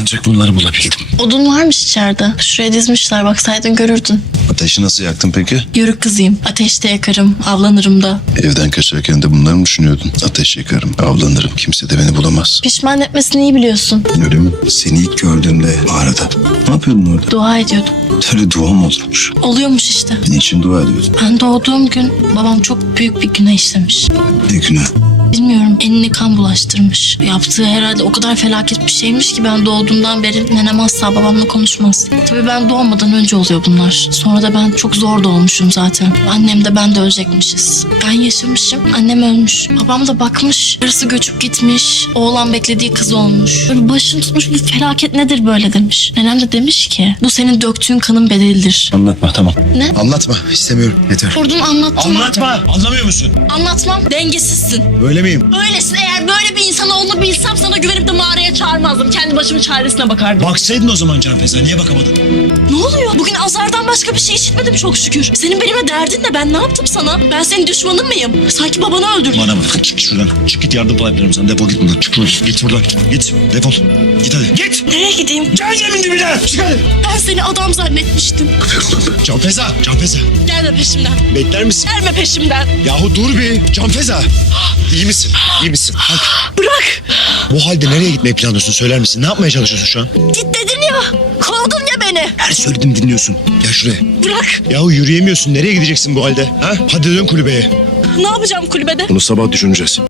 Ancak bunları bulabildim. Odun varmış içeride. Şuraya dizmişler baksaydın görürdün. Ateşi nasıl yaktın peki? Yörük kızıyım. Ateşte yakarım, avlanırım da. Evden kaçarken de bunları mı düşünüyordun? Ateş yakarım, avlanırım. Kimse de beni bulamaz. Pişman etmesini iyi biliyorsun. Öyle mi? Seni ilk gördüğümde mağarada. Ne yapıyordun orada? Dua ediyordum. Öyle dua mı olurmuş? Oluyormuş işte. Niçin dua ediyordun? Ben doğduğum gün babam çok büyük bir günah işlemiş. Ne günah? Bilmiyorum elini kan bulaştırmış. Yaptığı herhalde o kadar felaket bir şeymiş ki ben doğduğumdan beri nenem asla babamla konuşmaz. Tabii ben doğmadan önce oluyor bunlar. Sonra da ben çok zor doğmuşum zaten. Annem de ben de ölecekmişiz. Ben yaşamışım, annem ölmüş. Babam da bakmış, karısı göçüp gitmiş. Oğlan beklediği kız olmuş. Böyle başını tutmuş bu felaket nedir böyle demiş. Nenem de demiş ki bu senin döktüğün kanın bedelidir. Anlatma tamam. Ne? Anlatma. istemiyorum. Yeter. Vurdun anlattın. Anlatma. Anlamıyor musun? Anlatmam dengesizsin. Öyle miyim? Öylesin eğer böyle bir insan olduğunu bilsem sana güvenip de çağırmazdım. Kendi başımın çaresine bakardım. Baksaydın o zaman Can Feza. Niye bakamadın? Ne oluyor? Bugün azardan başka bir şey işitmedim çok şükür. Senin benimle derdin ne? Ben ne yaptım sana? Ben senin düşmanın mıyım? Sanki babanı öldürdüm. Bana bak. Çık şuradan. Çık git yardım falan veririm sana. Defol git buradan. Çık buradan. Git buradan. Git. Defol. Git hadi. Git. Nereye gideyim? Cehennemin dibine. Çık hadi. Ben seni adam zannetmiştim. Can Feza. Can Feza. Gelme peşimden. Bekler misin? Gelme peşimden. Yahu dur bir. Can Feza. İyi misin? İyi misin? Kalk. Bu halde nereye gitmeyi planlıyorsun söyler misin? Ne yapmaya çalışıyorsun şu an? Git dedin ya. Kovdun ya beni. Her söyledim dinliyorsun. Gel şuraya. Bırak. Yahu yürüyemiyorsun. Nereye gideceksin bu halde? Ha? Hadi dön kulübeye. Ne yapacağım kulübede? Bunu sabah düşüneceğiz.